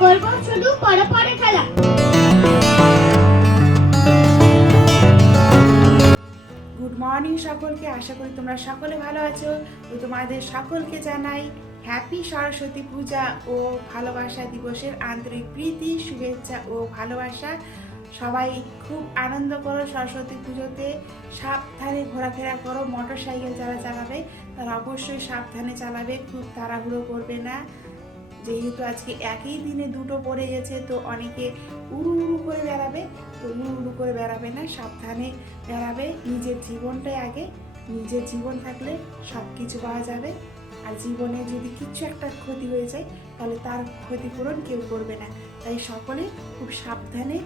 করবো শুধু পরে পরে খেলা। গুড মর্নিং সকলকে, আশা করি তোমরা সকলে ভালো আছো। তো তোমাদের সকলকে জানাই হ্যাপি সরস্বতী পূজা ও ভালোবাসা দিবসের আন্তরিক প্রীতি, শুভেচ্ছা ও ভালোবাসা। সবাই খুব আনন্দ করো সরস্বতী পুজোতে। সাবধানে ঘোরাফেরা করো। মোটর সাইকেল যারা চালাবে তারা অবশ্যই সাবধানে চালাবে, খুব তাড়াহুড়ো করবে না। যেহেতু আজকে একই দিনে দুটো পড়ে গেছে, তো অনেকে উড়ু উড়ু করে বেড়াবে, তো উড়ু উড়ু করে বেড়াবে না, সাবধানে বেড়াবে। নিজের জীবনটাই আগে, নিজের জীবন থাকলে সব কিছু পাওয়া যাবে। আর জীবনে যদি কিছু একটা ক্ষতি হয়ে যায় তাহলে তার ক্ষতিপূরণ কেউ করবে না। তাই সকলে খুব সাবধানে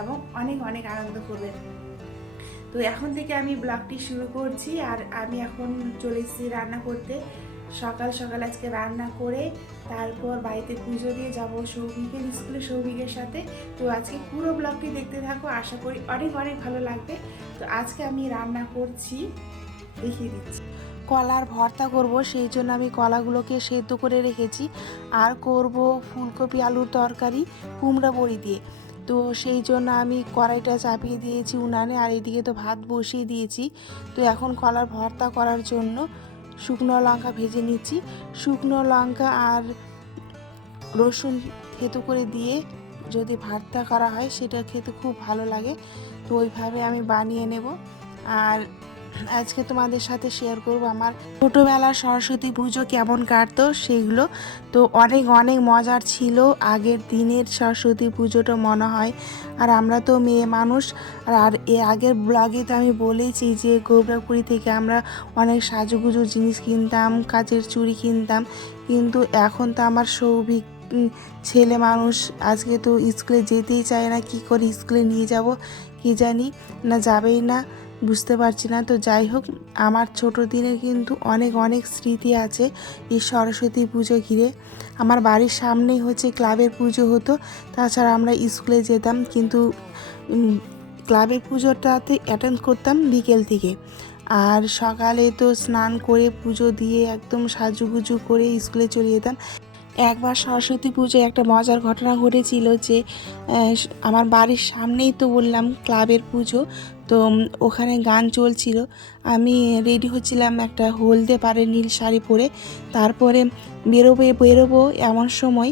এবং অনেক অনেক আনন্দ করবে। তো এখন থেকে আমি ব্লগটি শুরু করছি। আর আমি এখন চলে এসেছি রান্না করতে। সকাল সকাল আজকে রান্না করে তারপর বাড়িতে পুজো দিয়ে যাব সৌভিকের স্কুলে, সৌভিকের সাথে। তো আজকে পুরো ব্লগটি দেখতে থাকো, আশা করি অনেক অনেক ভালো লাগবে। তো আজকে আমি রান্না করছি, দেখিয়ে দিচ্ছি। কলার ভর্তা করব, সেই জন্য আমি কলাগুলোকে সেদ্ধ করে রেখেছি। আর করব ফুলকপি আলুর তরকারি কুমড়া বড়ি দিয়ে। তো সেই জন্য আমি কড়াইটা চাপিয়ে দিয়েছি উনানে, আর এদিকে তো ভাত বসিয়ে দিয়েছি। তো এখন কলার ভর্তা করার জন্য শুকনো লঙ্কা ভেজে নিচ্ছি। শুকনো লঙ্কা আর রসুন থেতো করে দিয়ে যদি ভর্তা করা হয় সেটা খেতে খুব ভালো লাগে। তো ওইভাবে আমি বানিয়ে নেব। আর আজকে তোমাদের সাথে শেয়ার করব আমার ছোটোবেলার সরস্বতী পুজো কেমন কাটতো সেগুলো। তো অনেক অনেক মজার ছিল আগের দিনের সরস্বতী পুজোটা মনে হয়। আর আমরা তো মেয়ে মানুষ। আর এর আগের ব্লগে তো আমি বলেছি যে গোবরাপুরি থেকে আমরা অনেক সাজুগুজু জিনিস কিনতাম, কাচের চুড়ি কিনতাম। কিন্তু এখন তো আমার সৌভিক ছেলে মানুষ, আজকে তো স্কুলে যেতেই চায় না। কি করে স্কুলে নিয়ে যাব কি জানি, না যাবেই না, বুঝতে পারছি না। তো যাই হোক, আমার ছোট দিনের কিন্তু অনেক অনেক স্মৃতি আছে এই সরস্বতী পুজো ঘিরে। আমার বাড়ির সামনেই হচ্ছে ক্লাবের পুজো হতো। তাছাড়া আমরা স্কুলে যেতাম, কিন্তু ক্লাবের পুজোটাতে অ্যাটেন্ড করতাম বিকেল থেকে। আর সকালে তো স্নান করে পুজো দিয়ে একদম সাজুগুজু করে স্কুলে চলে যেতাম। একবার সরস্বতী পুজোয় একটা মজার ঘটনা ঘটেছিল যে আমার বাড়ির সামনেই তো বললাম ক্লাবের পুজো। তো ওখানে গান চলছিল, আমি রেডি হচ্ছিলাম একটা হলদে পাড়ে নীল শাড়ি পরে। তারপরে বেরোবো এমন সময়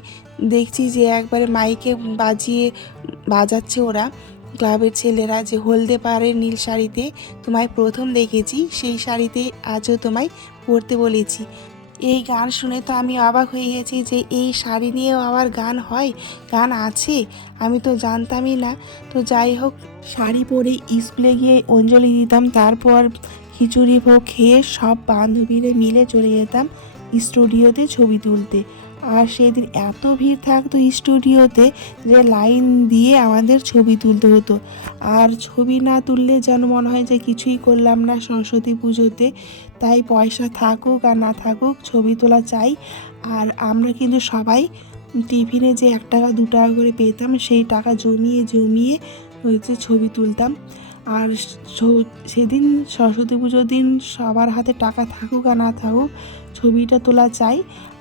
দেখছি যে একবারে মাইকে বাজাচ্ছে ওরা, ক্লাবের ছেলেরা, যে হলদে পাড়ে নীল শাড়িতে তোমায় প্রথম দেখেছি, সেই শাড়িতে আজও তোমায় পরতে বলেছি। এই গান শুনে তো আমি অবাক হয়ে গেছি যে এই শাড়ি নিয়েও আবার গান হয়, গান আছে, আমি তো জানতামই না। তো যাই হোক, শাড়ি পরে স্কুলে গিয়ে অঞ্জলি দিতাম। তারপর খিচুড়ি ভোগ খেয়ে সব বান্ধবীরা মিলে চলে যেতাম স্টুডিওতে ছবি তুলতে। আর সেদিন এত ভিড় থাকতো স্টুডিওতে যে লাইন দিয়ে আমাদের ছবি তুলতে হতো। আর ছবি না তুললে যেন মনে হয় যে কিছুই করলাম না সরস্বতী পুজোতে। তাই পয়সা থাকুক আর না থাকুক ছবি তোলা চাই। আর আমরা কিন্তু সবাই টিফিনে যে 1 টাকা 2 টাকা করে পেতাম, সেই টাকা জমিয়ে জমিয়ে হচ্ছে ছবি তুলতাম। আর সেদিন সরস্বতী পুজোর দিন সবার হাতে টাকা থাকুক আর না থাকুক ছবিটা তোলা চাই।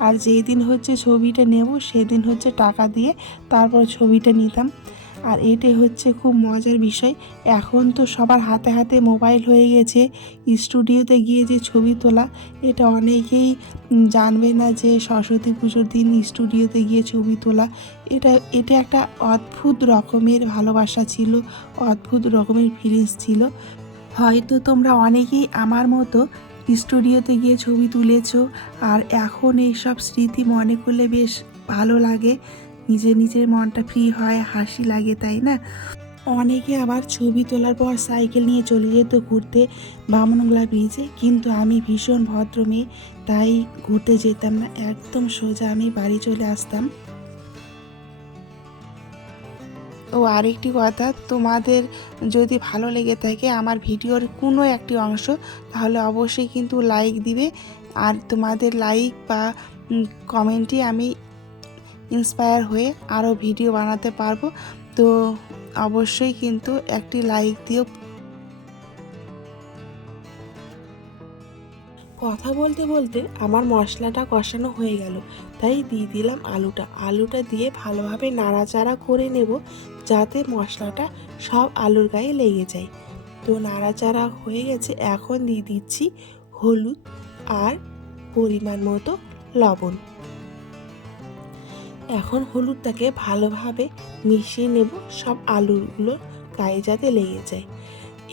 আর যেই দিন হচ্ছে ছবিটা নেব সেদিন হচ্ছে টাকা দিয়ে তারপর ছবিটা নিতাম। আর এটাই হচ্ছে খুব মজার বিষয়। এখন তো সবার হাতে হাতে মোবাইল হয়ে গেছে, স্টুডিওতে গিয়ে যে ছবি তোলা, এটা অনেকেই জানবে না যে সরস্বতী পুজোর দিন স্টুডিওতে গিয়ে ছবি তোলা এটা একটা অদ্ভুত রকমের ভালোবাসা ছিল, অদ্ভুত রকমের ফিলিংস ছিল। হয়তো তোমরা অনেকেই আমার মতো স্টুডিওতে গিয়ে ছবি তুলেছো। আর এখন এইসব স্মৃতি মনে করলে বেশ ভালো লাগে, নিজের মনটা ফ্রি হয়, হাসি লাগে, তাই না? অনেকে আবার ছবি তোলার পর সাইকেল নিয়ে চলে যেত ঘুরতে বামনগোলা ব্রিজে, কিন্তু আমি ভীষণ ভদ্র মেয়ে, তাই ঘুরতে যেতাম না, একদম সোজা আমি বাড়ি চলে আসতাম। ও আরেকটি কথা, তোমাদের যদি ভালো লেগে থাকে আমার ভিডিওর কোনো একটি অংশ, তাহলে অবশ্যই কিন্তু লাইক দিবে। আর তোমাদের লাইক বা কমেন্টে আমি ইন্সপায়ার হয়ে আরও ভিডিও বানাতে পারবো। তো অবশ্যই কিন্তু একটি লাইক দিও। কথা বলতে বলতে আমার মশলাটা কষানো হয়ে গেল, তাই দিয়ে দিলাম আলুটা দিয়ে ভালোভাবে নাড়াচাড়া করে নেব, যাতে মশলাটা সব আলুর গায়ে লেগে যায়। তো নাড়াচাড়া হয়ে গেছে, এখন দিয়ে দিচ্ছি হলুদ আর পরিমাণ মতো লবণ। এখন হলুদটাকে ভালোভাবে মিশিয়ে নেব সব আলুগুলোর গায়ে যাতে লেগে যায়।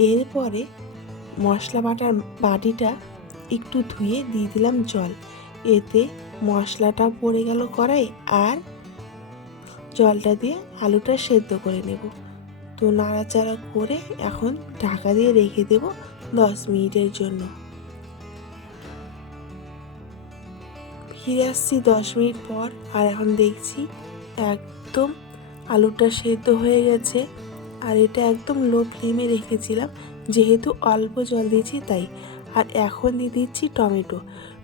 এরপরে মশলা বাটার বাটিটা একটু ধুয়ে দিয়ে দিলাম জল, এতে মশলাটা পড়ে গেল কড়াই, আর জলটা দিয়ে আলুটা সেদ্ধ করে নেব। তো নাড়াচাড়া করে এখন ঢাকা দিয়ে রেখে দেব 10 মিনিটের জন্য। ফিরে আসছি 10 মিনিট পর, আর এখন দেখছি একদম আলুটা সেদ্ধ হয়ে গেছে। আর এটা একদম লো ফ্লেমে রেখেছিলাম, যেহেতু অল্প জল দিয়েছি তাই। আর এখন দিয়ে দিচ্ছি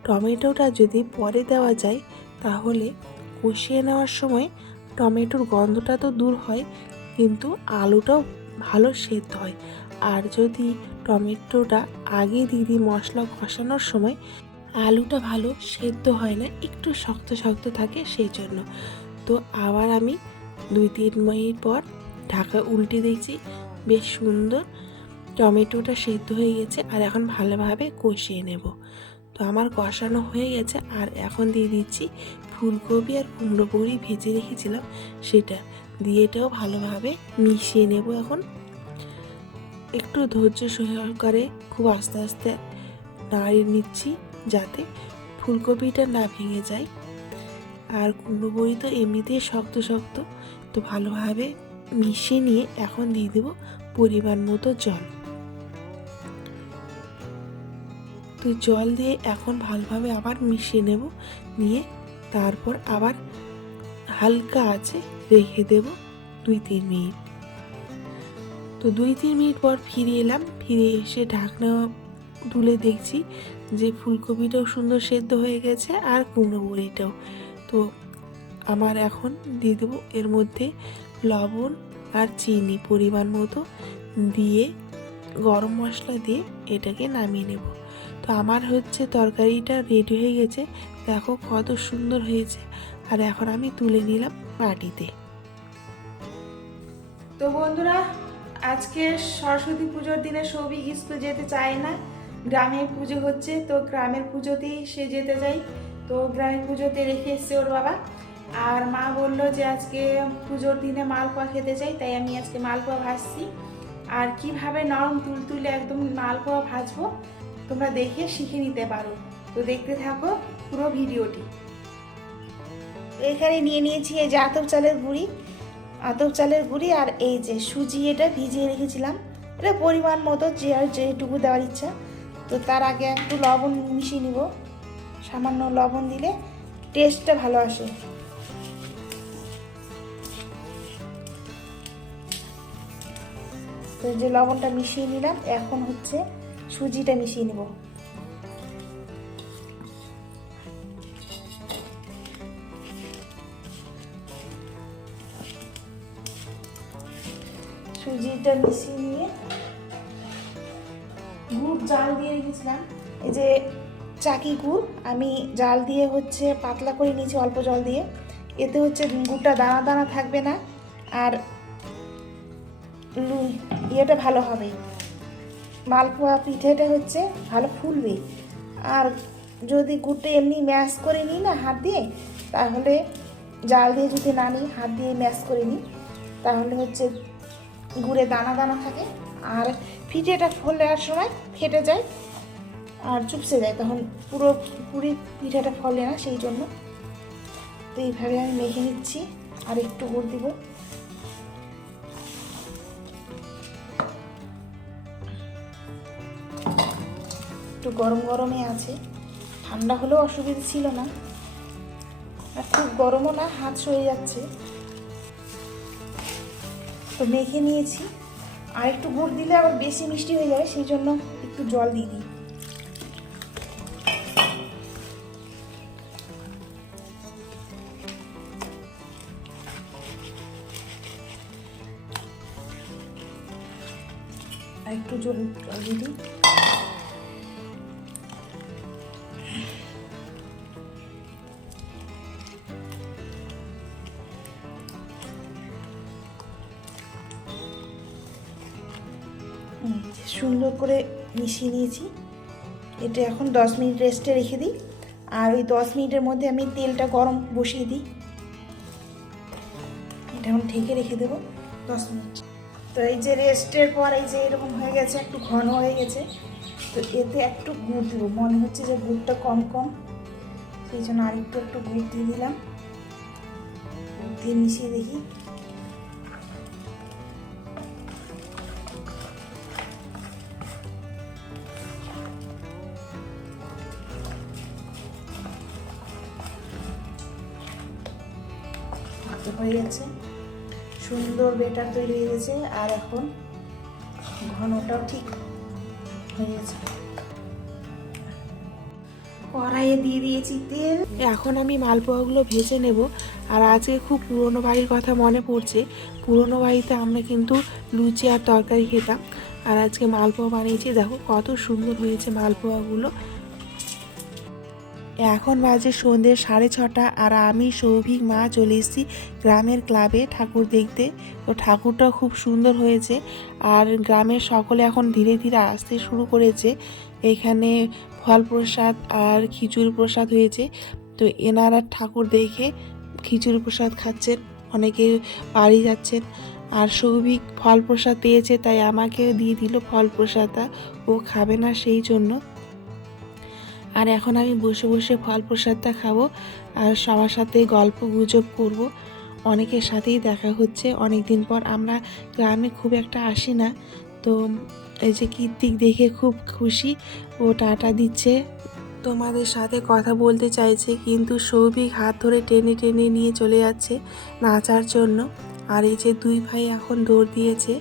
টমেটোটা যদি পরে দেওয়া যায় তাহলে কষিয়ে নেওয়ার সময় টমেটোর গন্ধটা তো দূর হয়, কিন্তু আলুটাও ভালো সেদ্ধ হয়। আর যদি টমেটোটা আগে দিয়ে দিই মশলা কষানোর সময়, আলুটা ভালো সেদ্ধ হয় না, একটু শক্ত শক্ত থাকে, সেই জন্য। তো আবার আমি 2-3 মিনিট পর ঢাকা উল্টে দেখছি, বেশ সুন্দর টমেটোটা সেদ্ধ হয়ে গেছে। আর এখন ভালোভাবে কষিয়ে নেব। তো আমার কষানো হয়ে গেছে, আর এখন দিয়ে দিচ্ছি ফুলকপি আর কুমড়ো বড়ি ভেজে রেখেছিলাম, সেটা দিয়ে এটাও ভালোভাবে মিশিয়ে নেব। এখন একটু ধৈর্য সহকারে খুব আস্তে আস্তে নাড়িয়ে নিচ্ছি, যাতে ফুলকপিটা না ভেঙে যায়। আর কুমড়ো বড়ি তো এমনিতেই শক্ত শক্ত, তো ভালোভাবে মিশিয়ে নিয়ে এখন দিয়ে দেব পরিমাণ মতো জল। তো জল দিয়ে এখন ভালোভাবে আবার মিশিয়ে নেব, নিয়ে তারপর আবার হালকা আছে রেখে দেব 2-3 মিনিট। তো 2-3 মিনিট পর ফিরে এলাম, ফিরে এসে ঢাকনা তুলে দেখছি যে ফুলকপিটাও সুন্দর সেদ্ধ হয়ে গেছে, আর কুমড়ো বড়িটাও। তো আমার এখন দিয়ে দেবো এর মধ্যে লবণ আর চিনি পরিমাণ মতো দিয়ে গরম মশলা দিয়ে এটাকে নামিয়ে নেব। তো আমার হচ্ছে তরকারিটা রেডি হয়ে গেছে, দেখো কত সুন্দর হয়েছে। আর এখন আমি তুলে নিলাম বাটিতে। তো বন্ধুরা, আজকে সরস্বতী পুজোর দিনে সবই স্কুল যেতে চায় না, গ্রামে পুজো হচ্ছে, তো গ্রামের পুজোতেই সে যেতে চাই। তো গ্রামের পুজোতে রেখে এসছে ওর বাবা, আর মা বললো যে আজকে পুজোর দিনে মালপোয়া খেতে চাই, তাই আমি আজকে মালপোয়া ভাজছি। আর কিভাবে নরম তুলতুলে একদম মালপোয়া ভাজবো তোমরা দেখে শিখে নিতে পারো। তো দেখতে থাকো পুরো ভিডিওটি। এখানে নিয়ে নিয়েছি এই যে আতপ চালের গুঁড়ি আর এই যে সুজি, এটা ভিজিয়ে রেখেছিলাম। এটা পরিমাণ মতো যে আর যেটুকু দেওয়ার ইচ্ছা। তো তার আগে একটু লবণ মিশিয়ে নিব, সামান্য লবণ দিলে টেস্টটা ভালো আসে। তো যে লবণটা মিশিয়ে নিলাম, এখন হচ্ছে সুজিটা মিশিয়ে নিব। সুজিটা মিশিয়ে নিয়ে গুড় জাল দিয়ে রেখেছিলাম, এই যে চাকি গুড় আমি জাল দিয়ে হচ্ছে পাতলা করে নিয়েছি অল্প জল দিয়ে। এতে হচ্ছে গুড়টা দানা দানা থাকবে না, আর ইয়েটা ভালো হবে, মালপোয়া পিঠেটা হচ্ছে ভালো ফুলবে। আর যদি গুড়টা এমনি ম্যাশ করে নিই না হাত দিয়ে, তাহলে জাল দিয়ে যদি না নিই, হাত দিয়ে ম্যাশ করে নিই, তাহলে হচ্ছে গুড়ে দানা দানা থাকে, আর পিঠেটা ফোলার সময় ফেটে যায় আর চুপসে যায়, তখন পুরি পিঠাটা ফলে না, সেই জন্য। তো এইভাবে আমি মেখে নিচ্ছি, আর একটু গুড় দিব। একটু গরম গরমে আছে, ঠান্ডা হলেও অসুবিধা ছিল না, আর খুব গরমও না, হাত সয়ে যাচ্ছে। তো মেখে নিয়েছি, আর একটু গুড় দিলে আবার বেশি মিষ্টি হয়ে যাবে, সেই জন্য একটু জল দিয়ে দিই। আর একটু জল দিয়ে দিই। সুন্দর করে মিশিয়ে নিয়েছি। এটা এখন 10 মিনিট রেস্টে রেখে দিই। আর ওই 10 মিনিটের মধ্যে আমি তেলটা গরম বসিয়ে দিই। এটা এখন ঢেকে রেখে দেবো 10 মিনিট। তো এই যে রেস্টের পর এই যে এরকম হয়ে গেছে, একটু ঘন হয়ে গেছে। তো এতে একটু গুড় দেবো, মনে হচ্ছে যে গুড়টা কম কম, সেই জন্য আরেকটু গুড় দিয়ে দিলাম। গুড় দিয়ে মিশিয়ে দেখি। হয়ে গেছে, সুন্দর বেটার তৈরি হয়ে গেছে। আর এখন ঘনটাও ঠিক হয়ে গেছে। কড়াইয়ে দিয়ে দিয়েছি তেল। এখন আমি মালপোয়াগুলো ভেজে নেব। আর আজকে খুব পুরনো বাড়ির কথা মনে পড়ছে। পুরনো বাড়িতে আমরা কিন্তু লুচি আর তরকারি খেতাম, আর আজকে মালপোয়া বানিয়েছি। দেখো কত সুন্দর হয়েছে মালপোয়াগুলো। এখন বাজে সন্ধ্যে 6:30, আর আমি সৌভিক মা চলে এসেছি গ্রামের ক্লাবে ঠাকুর দেখতে। তো ঠাকুরটাও খুব সুন্দর হয়েছে, আর গ্রামের সকলে এখন ধীরে ধীরে আসতে শুরু করেছে। এখানে ফল প্রসাদ আর খিচুড়ি প্রসাদ হয়েছে। তো এনারা ঠাকুর দেখে খিচুড়ি প্রসাদ খাচ্ছেন, অনেকে বাড়ি যাচ্ছেন। আর সৌভিক ফল প্রসাদ পেয়েছে, তাই আমাকে দিয়ে দিল ফল প্রসাদটা। ও খাবে না সেই জন্য। আর এখন আমি বসে বসে ফল প্রসাদটা খাবো আর সবার সাথে গল্প গুজব করব। অনেকের সাথেই দেখা হচ্ছে অনেক দিন পর। আমরা গ্রামে খুব একটা আসি না। তো এই যে কীর্তিক দেখে খুব খুশি, ও টাটা দিচ্ছে, তোমাদের সাথে কথা বলতে চাইছে, কিন্তু সৌভিক হাত ধরে টেনে টেনে নিয়ে চলে যাচ্ছে নাচার জন্য। আর এই যে দুই ভাই এখন দৌড় দিয়েছে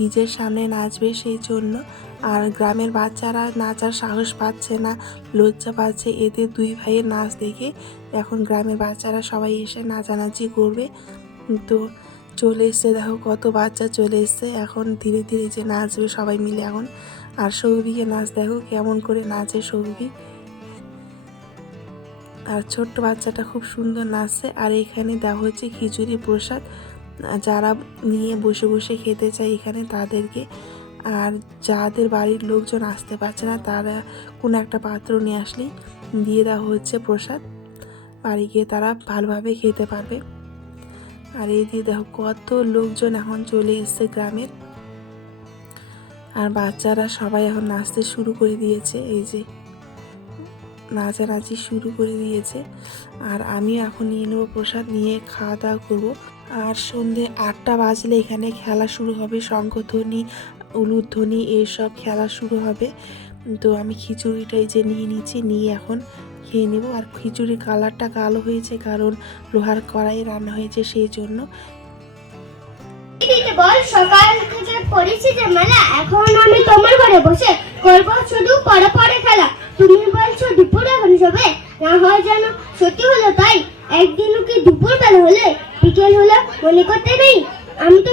নিজের সামনে নাচবে সেই জন্য। আর গ্রামের বাচ্চারা নাচার সাহস পাচ্ছে না, লজ্জা পাচ্ছে। এদের দুই ভাইয়ের নাচ দেখে এখন গ্রামের বাচ্চারা সবাই এসে নাচানাচি করবে। তো চলে এসছে, দেখো কত বাচ্চা চলে এসছে। এখন ধীরে ধীরে যে নাচবে সবাই মিলে এখন। আর সৌভিকের নাচ দেখো কেমন করে নাচে সৌভিক। আর ছোট্ট বাচ্চাটা খুব সুন্দর নাচছে। আর এখানে দেওয়া হচ্ছে খিচুড়ি প্রসাদ, যারা নিয়ে বসে বসে খেতে চায় এখানে তাদেরকে। আর যাদের বাড়ির লোকজন আসতে পারছে না, তারা কোনো একটা পাত্র নিয়ে আসলেই দিয়ে দেওয়া হচ্ছে প্রসাদ। বাড়ি গিয়ে তারা ভালোভাবে খেতে পারবে। আর এই দিয়ে দেখো কত লোকজন এখন চলে এসছে গ্রামের। আর বাচ্চারা সবাই এখন নাচতে শুরু করে দিয়েছে, এই যে নাচানাচি শুরু করে দিয়েছে। আর আমিও এখন নিয়ে নেবো প্রসাদ, নিয়ে খাওয়া দাওয়া করবো। আর সন্ধে 8টা বাজলে এখানে খেলা শুরু হবে, শঙ্খধ্বনি, উলুধ্বনি এইসব খেলা শুরু হবে। তো আমি খিচুড়িটাই যে নিয়ে নিচ্ছি, নিয়ে এখন খেয়ে নেব। আর খিচুড়ির কালারটা কালো হয়েছে কারণ লোহার কড়াই রান্না হয়েছে সেই জন্য। দিদি বল, সকাল থেকে করেছি যে মেলা, এখন আমি তোমার ঘরে বসে করবো শুধু পড়ে পড়ে খেলা। তুমি বলছো দুপুর এখন যাবে, না হয় যেন সত্যি হলো তাই। একদিনও কি দুপুর বেলা হলে বিকেল হলো মনে করতে নেই। আমি তো